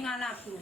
ing anakku.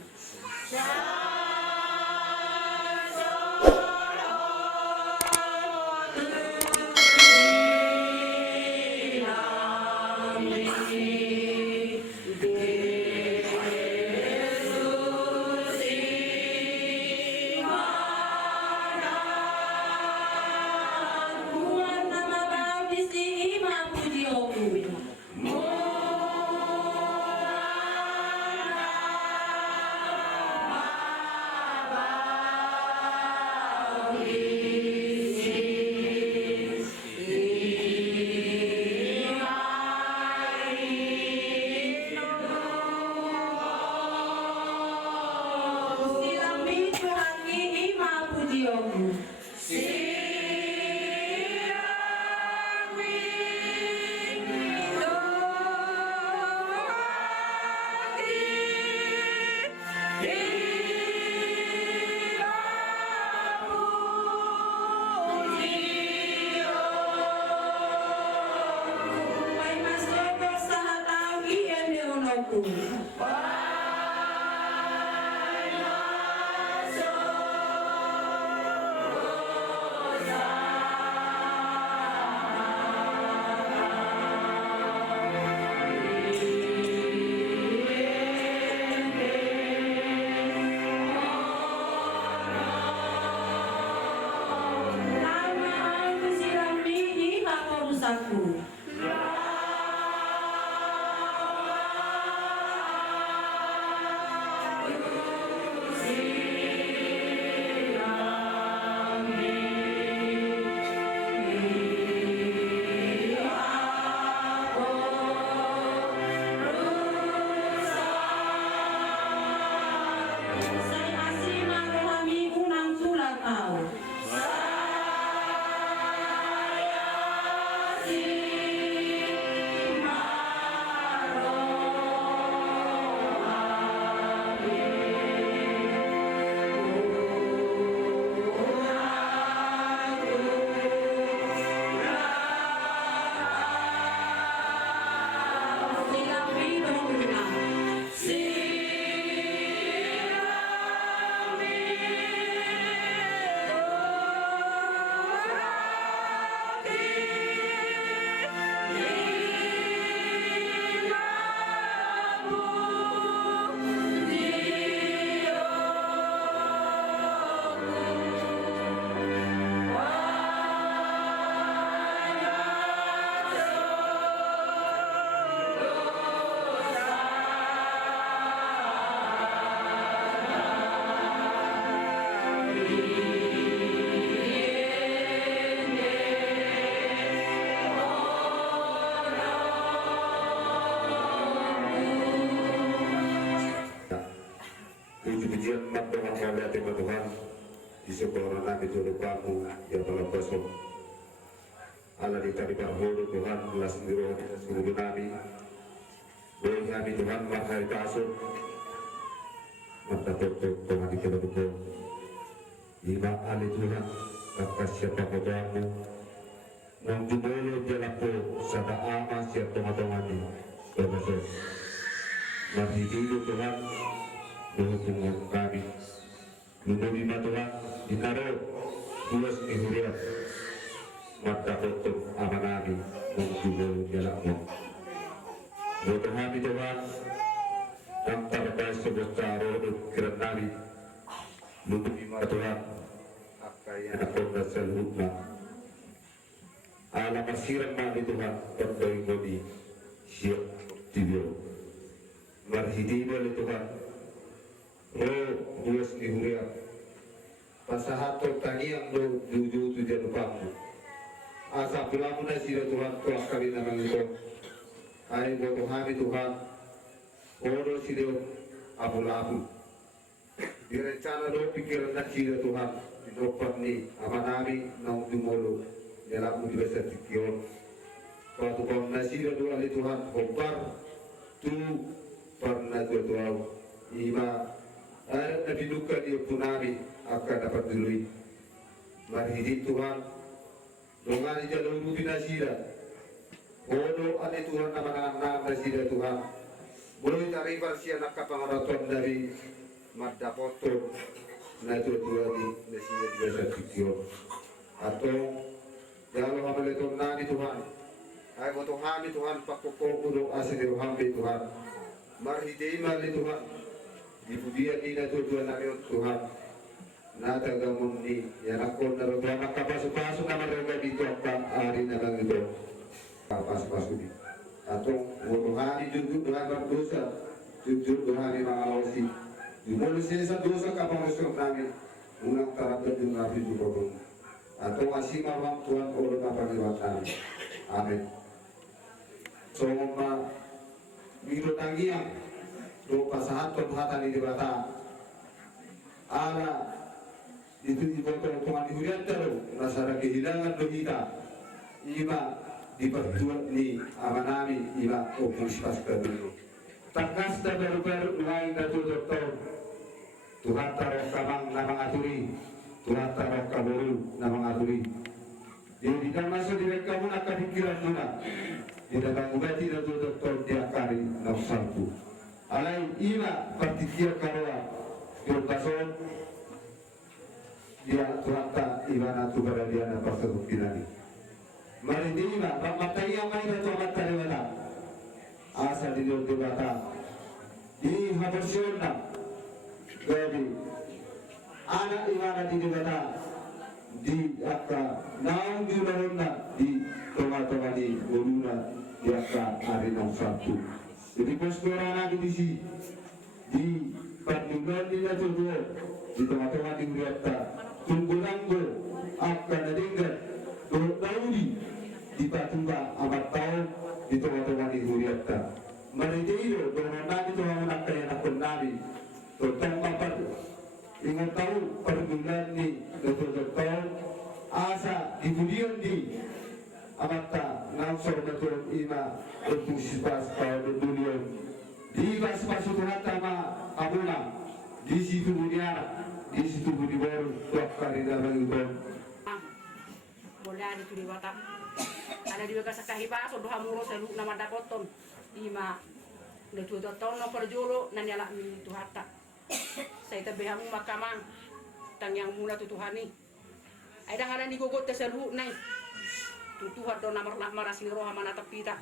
Puji-pujian dengan kalian Tuhan di sekolah nabi Tuhanku yang telah besok Allah ditari bahwa Tuhan telah sendiri seluruh nabi boleh nabi Tuhan marhai tasuk mata tutup Tuhan di kedua buku lima ahli Tuhan kata siapa kodoamu menjumolo jalaku sada ama siap Tuhan di besok masih dulu Tuhan menghubungkan kami menerima Tuhan ditaruh dua sehuriat mata tutup aman nabi menjumolo jalanmu buat kami Tuhan yang terbaik sebesar untuk kira nabi menerima Tuhan akaya akan seluruhnya ala kasiran nabi Tuhan terbaik bodi siap tidur marhidiba oleh Tuhan roh dua sehuriat pasahato taniang do duju tujuan lupamu asa pilamu nasira Tuhan telah kali nama itu ayo buat kami Tuhan odo sido abu-abu direncana do pikiran nasira Tuhan dinopat ni amanami nang dumolo dalam mudibasa tikion waktu kau nasira do ali Tuhan kompar tu pernah Tuhan ima ada nabi duka dia punami akan dapat dului marhidi Tuhan dongani jalur binasira odo ane Tuhan nama nasira Tuhan Boleh taribar siya nakapangaraton dari Madapoto na ito di nasiya di sa video. Atau dalam amal itu nani Tuhan. Ay mo Tuhan Tuhan pakukulo asin Tuhan Tuhan. Marhidima ni Tuhan. Dipudian ni na tujuan namin Tuhan. Natagamon ni yan ako na Tuhan nakapasok-pasok naman rin dito ang ari na lang ito. Kapasok-pasok dito. Atau Tuhan jujur dengan berdosa, jujur Tuhan yang mengawasi. Jumlah sisa dosa kapal Muslim kami, unang terapat jumlah itu berdoa. Atau masih malam Tuhan oleh apa diwakilkan. Amin. So minggu tanggiang, do pasahat Tuhan ini dibata. Ala itu dibotong Tuhan dihuriat terus, rasa kehilangan kita. Ima di perjuangan ni amanami ila opus pasca dulu. Takas da baru-baru lain datu doktor. Tuhan taruh kamang namang aturi. Tuhan taruh kaboru namang aturi. Jadi di dalam masa direka muna kapikiran muna. Di dalam ubati datu doktor diakari nang saltu. Alai ila partikia karoa. Dirkason dia Tuhan ta ibana tu beradiana pasal kinani. Maridima, mataya may na tumat tariwala. Asa di Diyos dibata. Di habersyon na. Jadi, anak iwana di dibata. Di akka, naong di ularun na. Di toma-toma di uluna. Di akka ari ng sabtu. Jadi, pospera na di si. Di pagdugan nila tutuo. Di toma-toma di uriata. Tunggulango. Akka na dinggan. Daudi di Patumba amat tahun di tengah-tengah di Huriatta. Marideiro dengan nabi Tuhan nak kaya nak nabi. Tentang apa ingat tahu perbulan ni betul-betul asa di budian di amatta nansor betul ima untuk sifat kau dunia. Di pas-pas Tuhan sama abuna di situ budian di situ budi baru dua kali dalam itu. Boleh ada tu diwata. Ada di bekas kahiba so doha muro selu nama dapoton. Ima le tu toton no perjolo nan yala mi tu hatta. Saya tabehamu makamang tang yang mula tu Tuhani. Ai dah ada ni gogot te selu nai. Tu Tuhan do namar marasi roha mana tapita.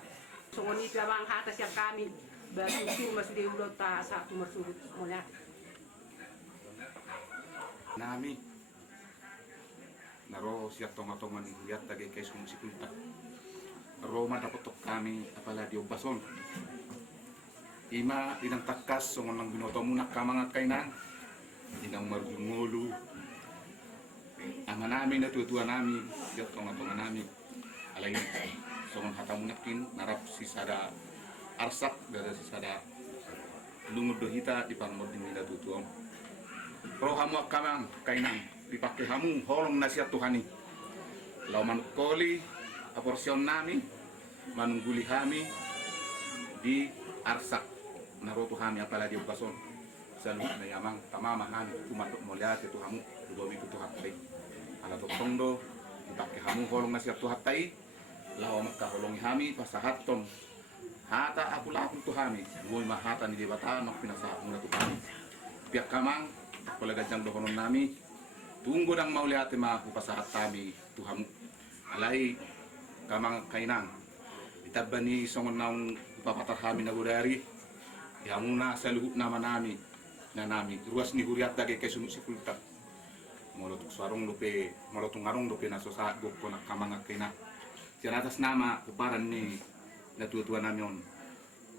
So ngoni piabang hata siap kami. Baru tu masih di ulot ta sa tu masudut mola. Nami naro siap tonga-tonga ni lihat tadi kayak musik kita Roma dapat kami apalagi obason ima dinang takas songon nang binoto muna kamangat kainan dinang marjungolu ama namin na tuwa nami siap tonga-tonga nami alay songon hatamunakin narap si sada arsak dari si sada lungud dohita di pangmod din nila tutuong rohamu kamang kainan dipakai hamu holong nasihat Tuhani lauman koli aporsion nami manungguli kami di arsak naroto kami apalagi ukason selalu na yamang tamamahan umatok mulia itu hamu dugomi itu hatay ala tondo dipakai hamu holong nasihat Tuhatay lau makka holongi kami pasahaton hata aku laku Tuhami goi mahata ni debata mak pinasa muna Tuhami pihak kamang kolega jang dohonon nami tunggu dang mau lihat ma pasahat kami Tuhan alai kamang kainang itabani songon naung papatar kami na gudari yamuna saluhut nama nami na nami ruas ni huriat dage kesunuk sikulta molotuk sarong lupe molotung ngarong lupe na sosaat gokko na kamang kaina siya atas nama kuparan ni na tua-tua nami on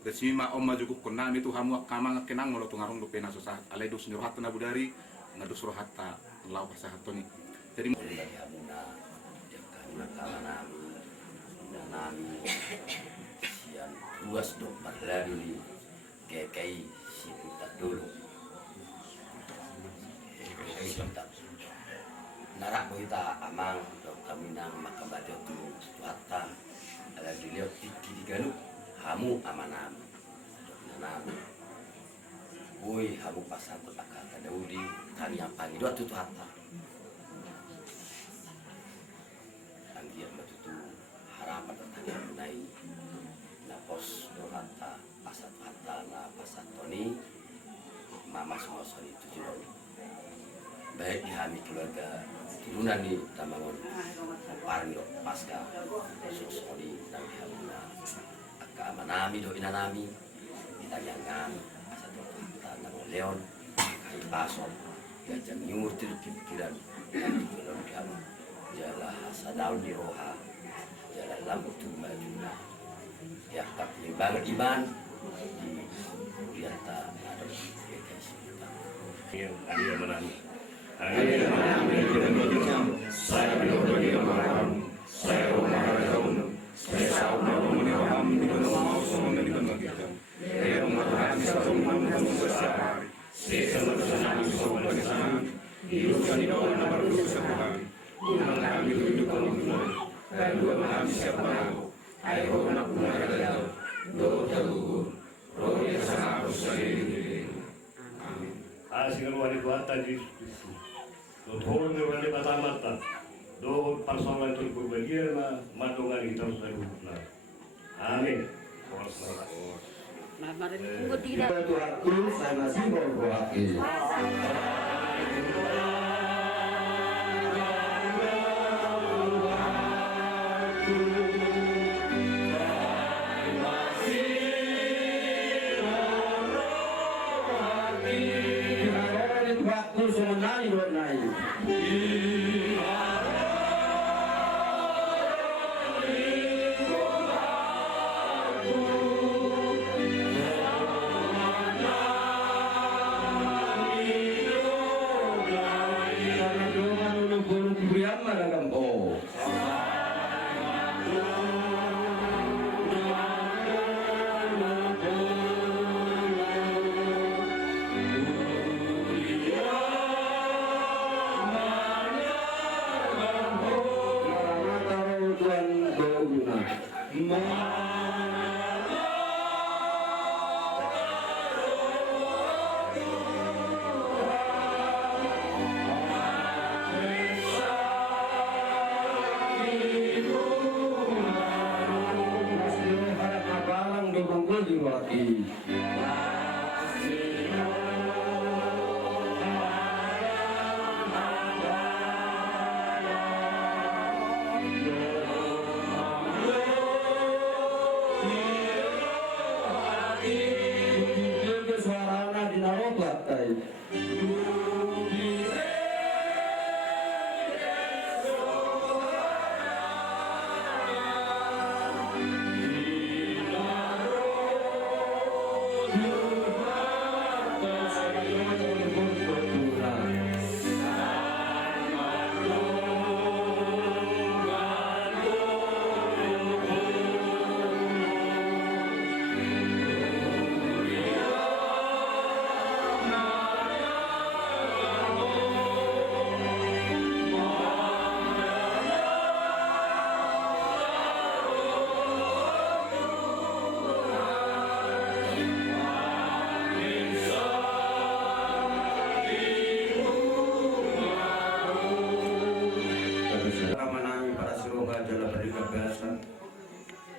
resima om majuguk kon nami tu hamu kamang kenang molotung ngarong lupe na sosaat alai dos ni rohat na budari ngadus rohata lau pasahatoni jadi amuna karena kala nami sian luas dok parlari kai si putak dulu kai putak narak kita amang dok kami nang makabado tu tuata ala dilihat di galuh hamu amanam dok nanam boy hamu pasang kota kata Daudi kami yang panggil dua tutu hatta anggian matutu harapan tentang yang menai na pos dua hatta pasang hatta na masuk itu juga. Baik di kami keluarga turunan di Tamangon Parno pasca sosori dan hamuna keamanami do inanami itayangan satu kita nang leon kai pasok gajah nyur pikiran kalau kamu jala sadaun di roha jala lampu tu majuna ya tak bangun iman di dianta ada ya guys yang dia menang. Saya berbagi malam, saya bermalam, saya sama menimam di dalam semua di dalam kita. Dia mengatakan semua besar, saya senang semua besar. Hidup di dalam nama Tuhan, mengalami hidup Allah, dan dua mengalami siapa? Ayo nak mengajar, doa luhur, roh yang sangat besar ini. Amin. Asing wali kuata di Tuhan berwali mata-mata. Do personal itu berbagian madongan kita harus berhubungan. Amin. Nah, mari tunggu tidak. Tuhanku, saya masih berdoa. Waktu semenai buat naik.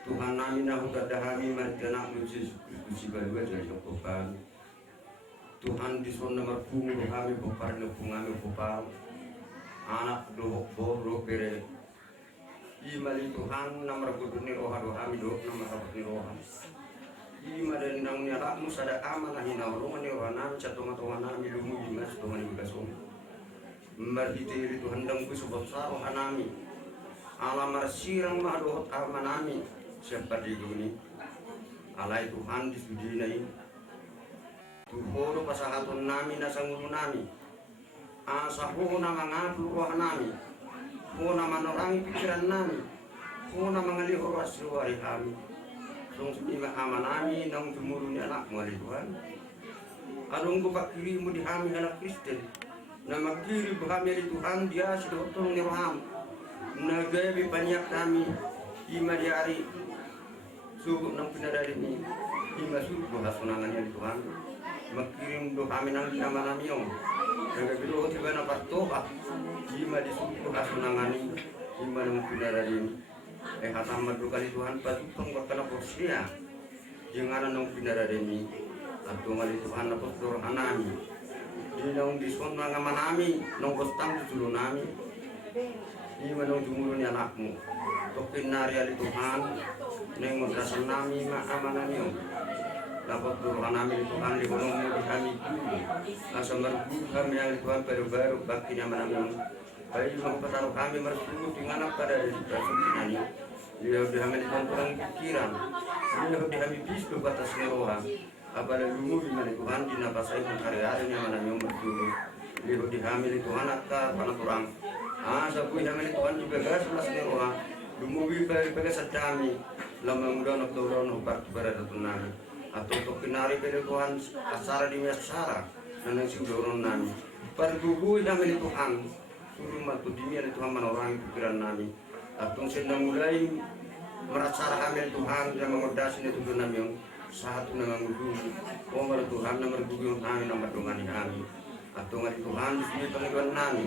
Tuhan nami nahu kadahami marjana lucis kusi balua jadi kopan. Tuhan di son nomor bungu kami popar nepungami popar. Anak dohok boro pere. Imali Tuhan nomor kuduni roha dohami doh nomor rapuni roha. Ima dan nang nyala musada amanah hina roman ni rohanam catomatongan nami lumu jimas Tuhan ibasum. Marhiti Tuhan dangku sebab saro hanami. Alamar sirang madohot amanami. Siapa di dunia alai Tuhan di sudi nai tuhoro pasahatun nami nasangulu nami asahu nama ngadu roh nami ho nama norangi pikiran nami ho nama ngalihor wasruari kami sung sima amanami nang tumuruni anakmu alai Tuhan alungku pakirimu di kami anak Kristen nama kiri kami alai Tuhan dia sudah tolong ni roham nagabi banyak kami ima diari subuh nang pinadari ini hingga subuh hasunangan yang Tuhan makirim doa minang nama namiong dengan bilu tiba napat toba hingga di subuh hasunangan ini hingga nang pinadari ini hatam madukan Tuhan patupang bakana porsia jangan nang pinadari ini atau mali Tuhan napot dorang anami di nong diskon nang manami nong kostam dulu nami ini menong jumulun anakmu tokin nari Tuhan neng madrasah nami ma amanami dapat Tuhan nami Tuhan di gunung di kami asa mergu kami yang Tuhan baru-baru baktinya manami bayi mau kataruh kami mersu dengan apa dari ini dia udah kami Tuhan kurang pikiran dia udah kami bis batas neroha apalagi lumur di mana Tuhan di napasai hari-harinya manami mersu dia udah kami Tuhan akar panah kurang sabu kami Tuhan juga gas mas neroha lumur bagi sedami lama muda nak turun obat berada tunani atau untuk kinari pada Tuhan asara di mesara dan yang sudah nami pergugu kami Tuhan suruh matu dini ada Tuhan menolong pikiran nami atau sedang mulai merasa kami Tuhan yang mengudasi itu nami satu nama mudu nomor Tuhan nomor gugur kami nomor dongani kami atau ngari Tuhan di sini pengikuan nami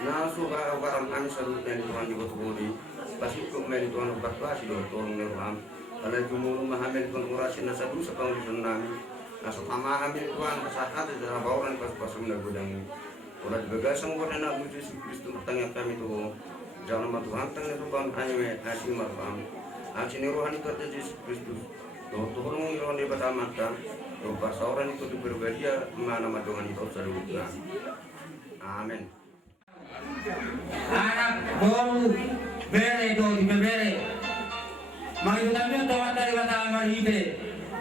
nah suka orang kami selalu dari Tuhan di boti pasti kok meli Tuhan berkasi do tolong Tuhan kalau jumur mahamil Tuhan urasin nasa dulu sepang di nami nasa tama hamil Tuhan saat di dalam bawaan pas gudang ulah begasang ko na Nabi Yesus Kristo tangya kami to jangan nama Tuhan tangya Tuhan hanya kasih marfam asin rohani kata Yesus Kristus tolong iron di bata mata pas orang itu diberbadia mana madongan itu saudara amin anak baru bere do di bere mari kami untuk dari bata maribe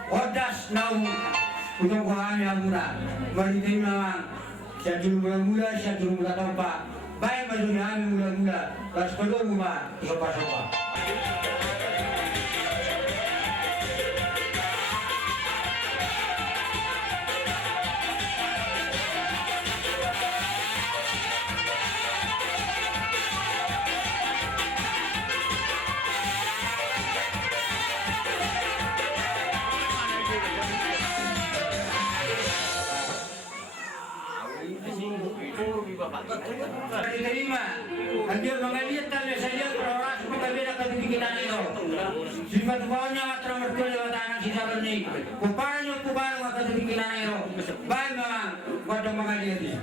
odas nau untuk kami amura mari memang siapa mula siapa mula tanpa baik majunya kami mula pas kedua rumah sopa diterima. Dia mengalir tanda saja peroras berbeda kebikinan itu. Sifat bawahnya matra mertua lewat anak sisa berni. Kuparanya kupar maka kebikinan itu. Baik memang pada mengalir ini.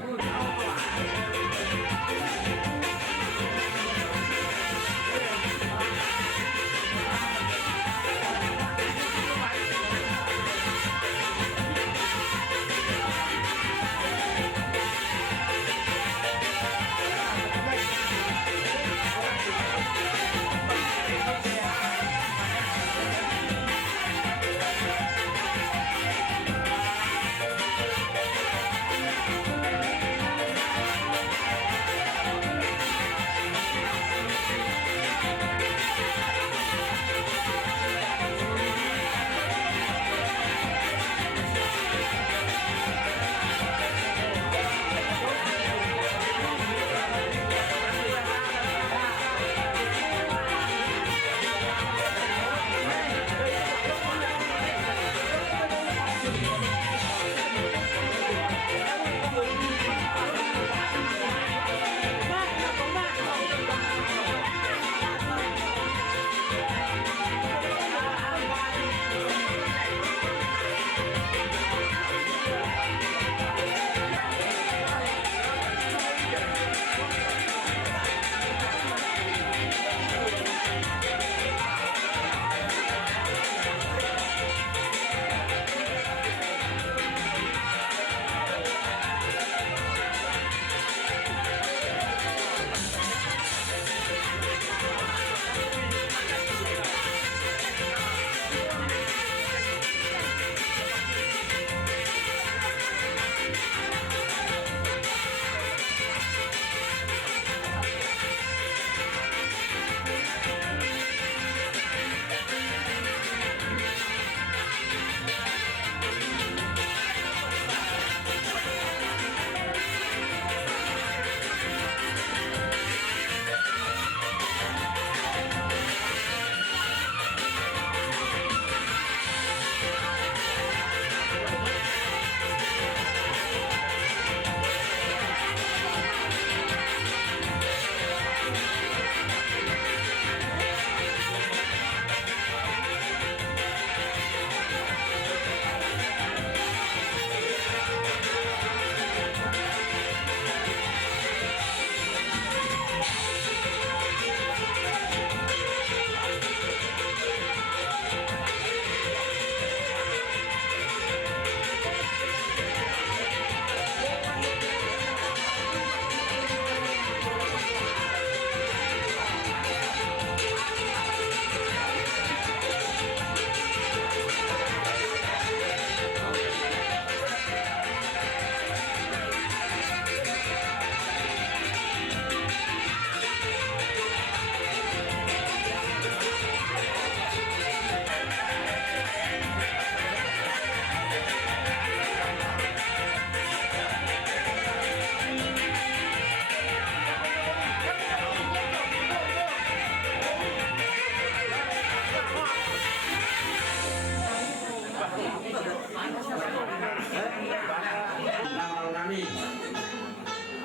Nama nami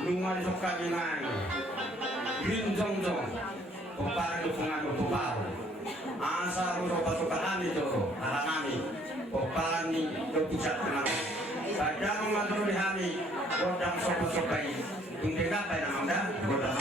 lunga di soka binai bin jongjong popar dukungan popar asa ro pasukan kami joro kami popar ni do pucat kenal kadang matur di kami godang sopo-sopai tinggal apa yang namanya godang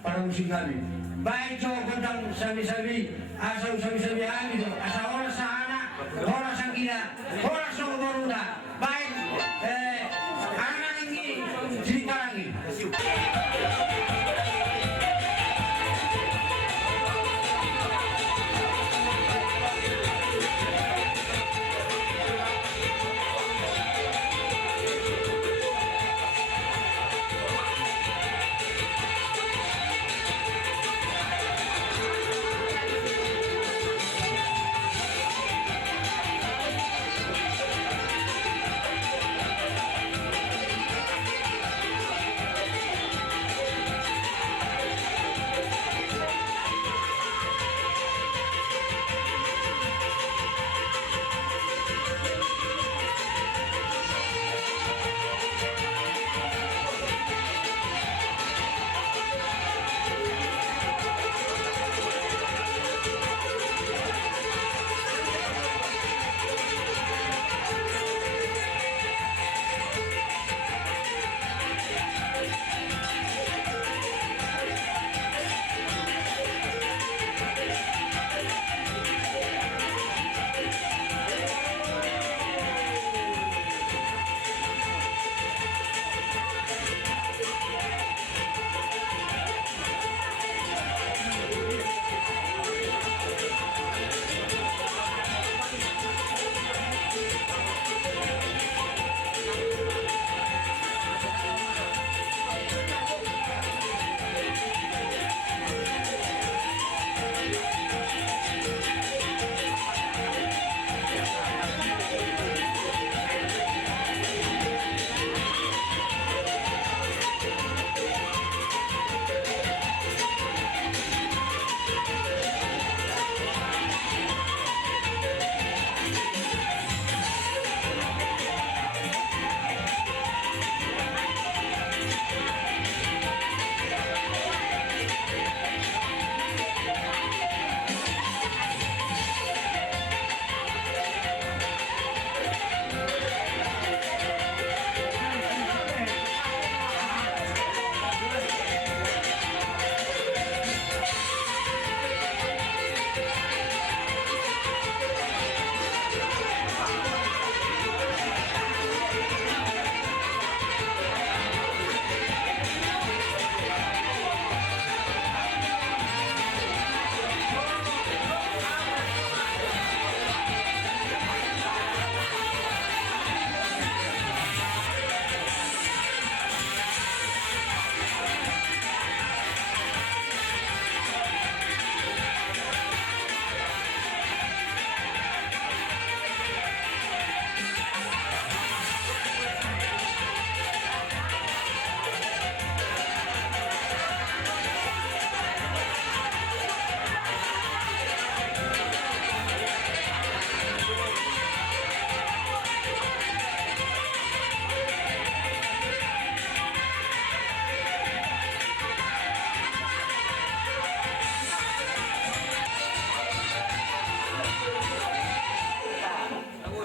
para musim kami. Baik jo kodang sabi-sabi, asa sabi-sabi ani do, asa oras sa anak, oras ang gina, oras sa umuruna. Baik anak ini cerita lagi.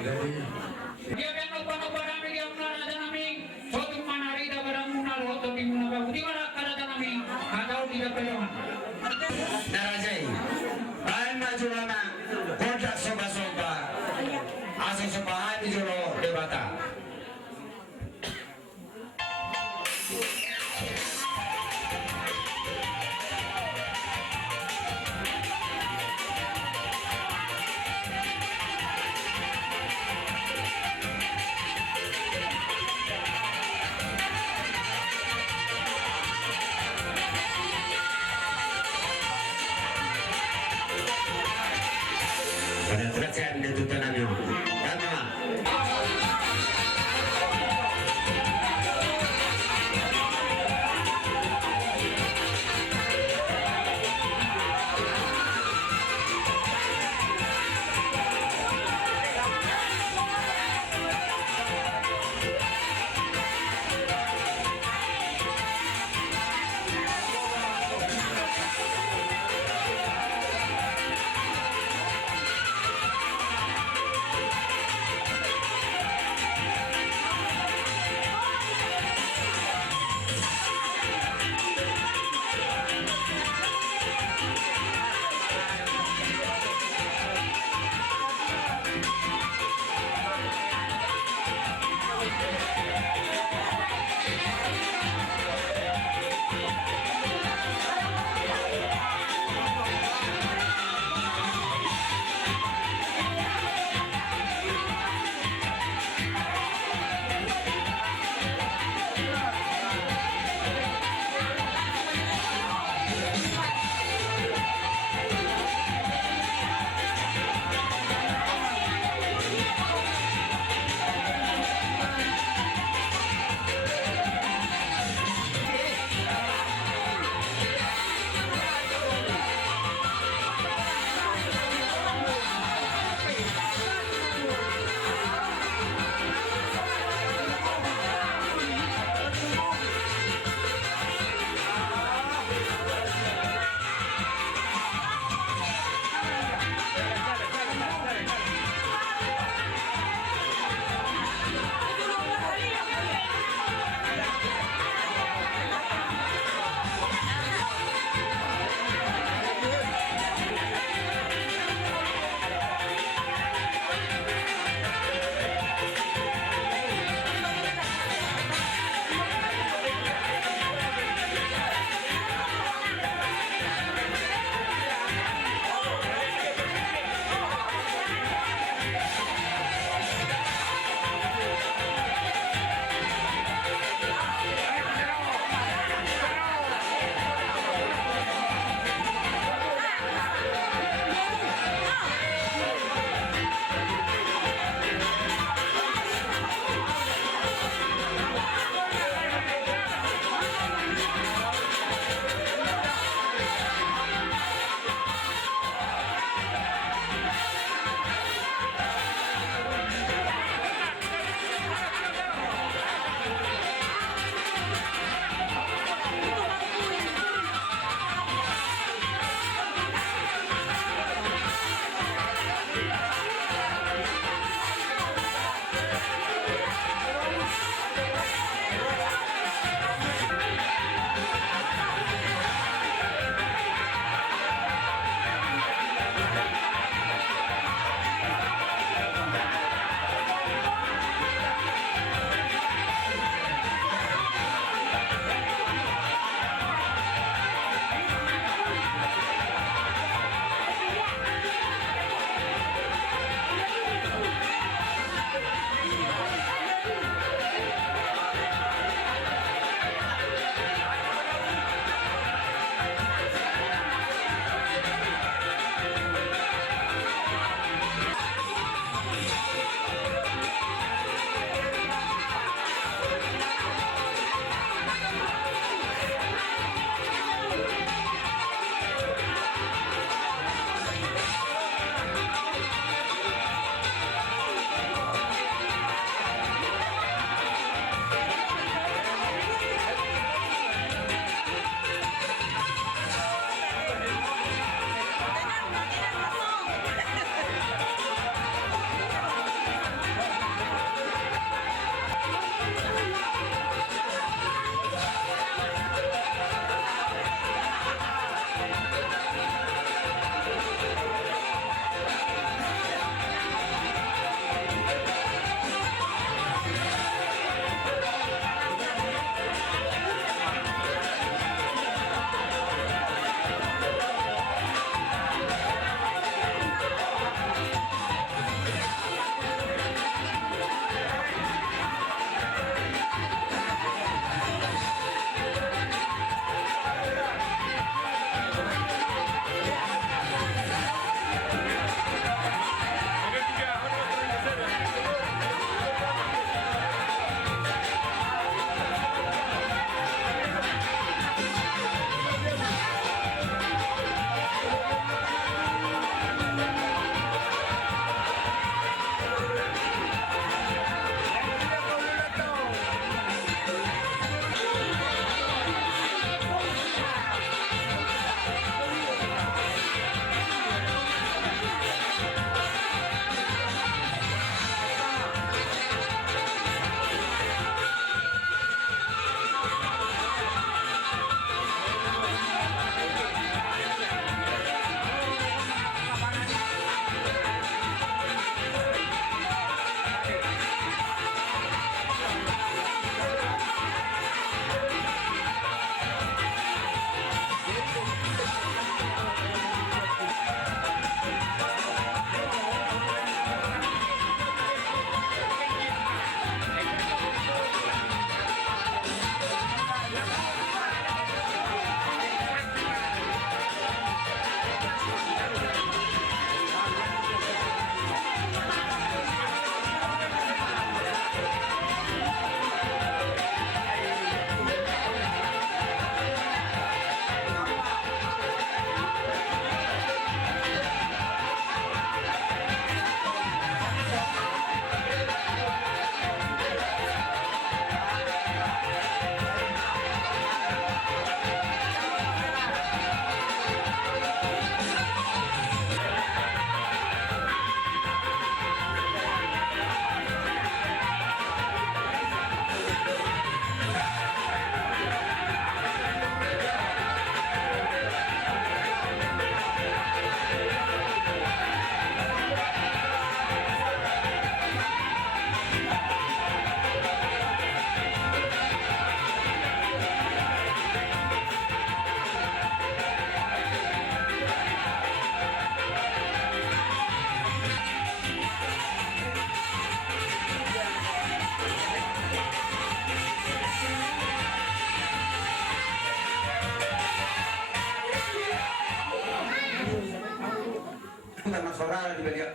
Dia yang nopo-nopo nami dia menara nami. Sotu manari da barang munal hoto di munal di mana kada nami. Atau tidak pedoman. Narajai. Bahan maju lama. Kontrak soba-soba. Asal sobahan di jolo debata. Pada terasa ada tutanannya. Karena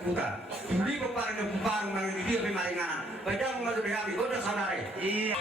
kuta. Beli peparang ke peparang mengenai dia pemaringan. Padahal mengatur dia habis, udah saudara. Iya.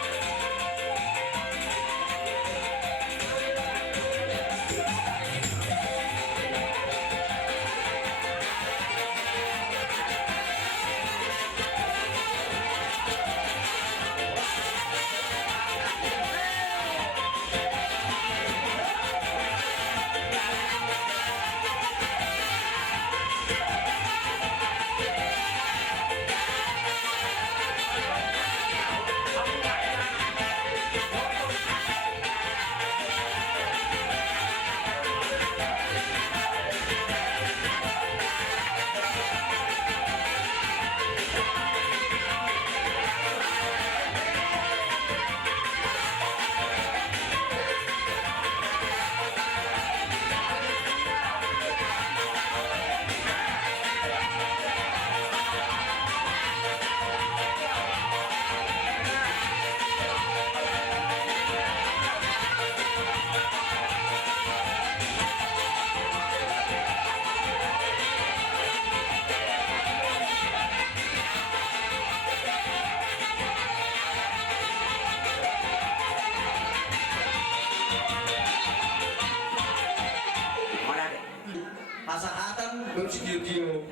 Pasahatan bersidio-dio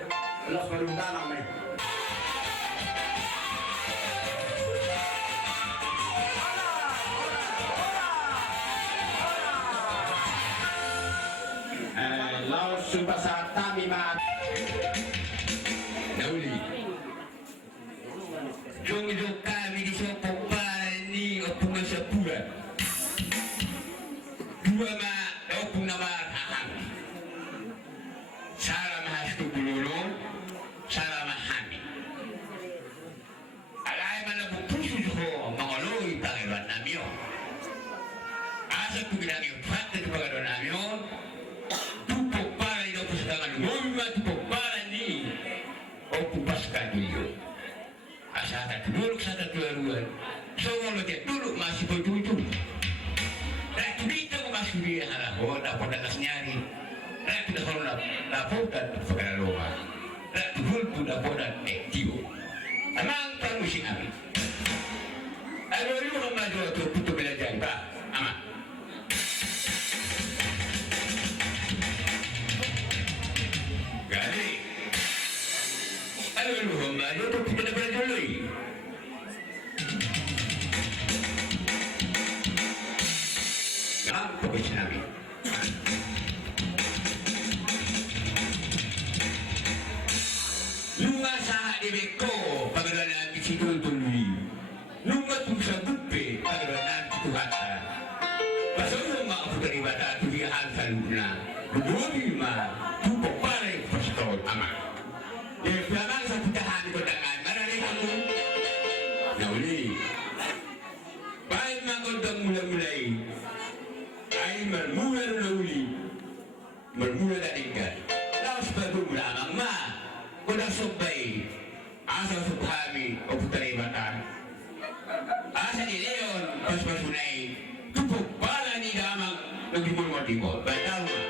los berundangan nih. Laos sumpah kami mat. Nauli. Jong kami di Sopopani opung sepura. Dua ma opung nama haham. Salam hastu bululu, salam hami. Alai mana bukusu ho mangoloi pangeran namio. Asa kubilang yung fakta di pangeran namio. Tupok para ino pusakangan ngomba tupok para ni opung pasca dulu. Asa tak dulu sa tuaruan. So kalau dia dulu masih begitu. Dan kita masih dia halah dapat atas nyari. Rakyat kalau laporan pengalaman, rakyat hulku laporan ektibo. Amang kamu sih kami. Ayo lu maju tu putu belajar pak, ama. Gali. Ayo lu maju tu putu belajar dulu. Apa sih kami? Lunga sa ibeko pagdana di situ tuli. Lunga tu sa bupe pagdana di tuhata. Pasal ma aku dari bata tu dia asal luna. Budi ma tu pare pastol ama. Dia bilang sa tahan ko dengan marali kamu. Nauli. Baik ma ko mulai. Ai mermula nauli. Mermula dari kan. Laos baru mulamang ma. Kuda subay, asa subhami o putari batan. Asa ni Leon, pas-pasunay, tupok bala ni damang nagimul-matimo. Bataw na.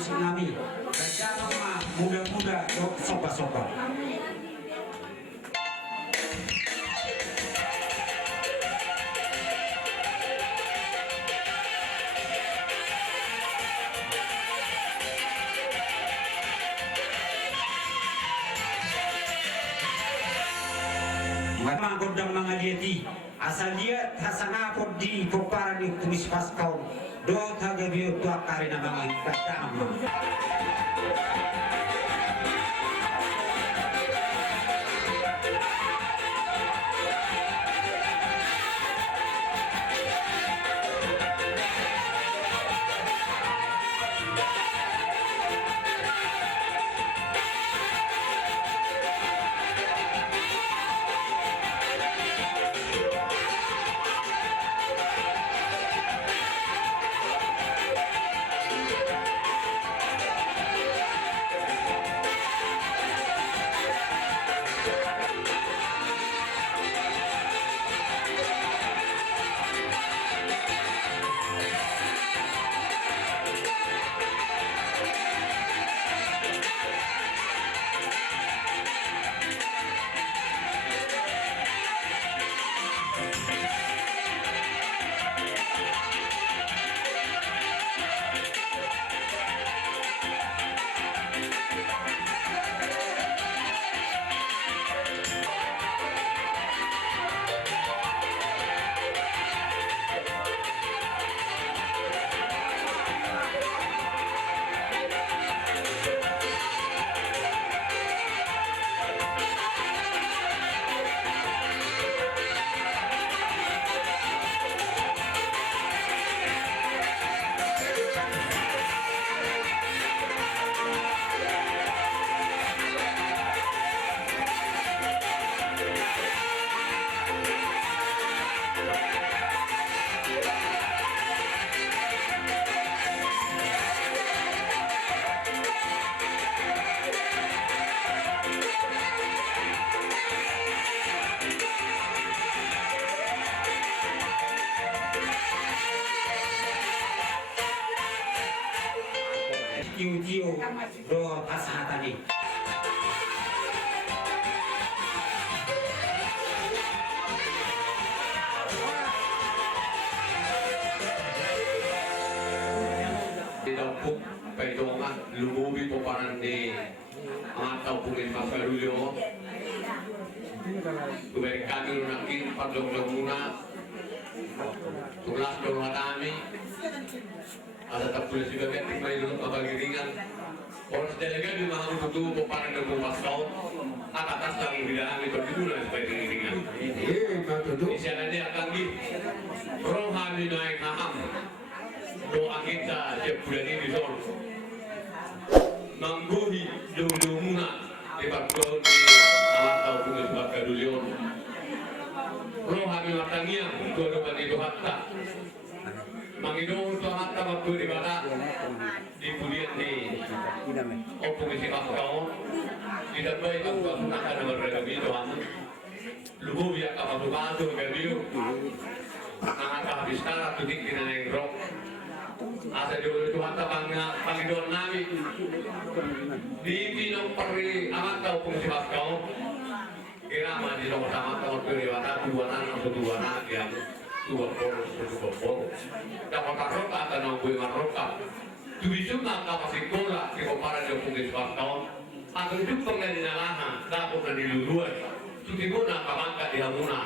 musik nami. Bersama muda-muda soba-soba. Memang godang mga dieti asal dia hasana ko di popara ni tumis paskaw do tagabiyo to akari na mga katama. Tiu-tiu do pasahatani. Dampuk pedongan lumubi poparan di atau pungin masalulyo kuberi kami lunakin padong lemuna tulas dong kami ada tak boleh juga ketik main dulu kabagiringan orang delegat di mahal butuh poparan dan pompas kau atas lagi bidang itu dulu dan sebagai giringan di sana dia akan di rohani naik haham doa kita setiap bulan ini son mangguhi lumuna di bakal di alat tahu punya sebab kadulion rohani matangia dua bagi dua hatta mangidong dua hatta waktu di mana di bulan di opung isi bakal tidak baik aku gunakan nomor regabi doang lubu biar kapal batu gabiu anak habis tarat tudik di naik rok asa jauh Tuhan pangidon nami di pinong peri amat kau pengsipat kau kira mah di nomor sama kau periwata dua anak yang dua puluh dapat roka atau nonggoy maroka tujuh nak kapasik bola di komparan yang pengsipat kau atau itu pengen dinalahan dapat diluluan tujuh nak kamangka di hamuna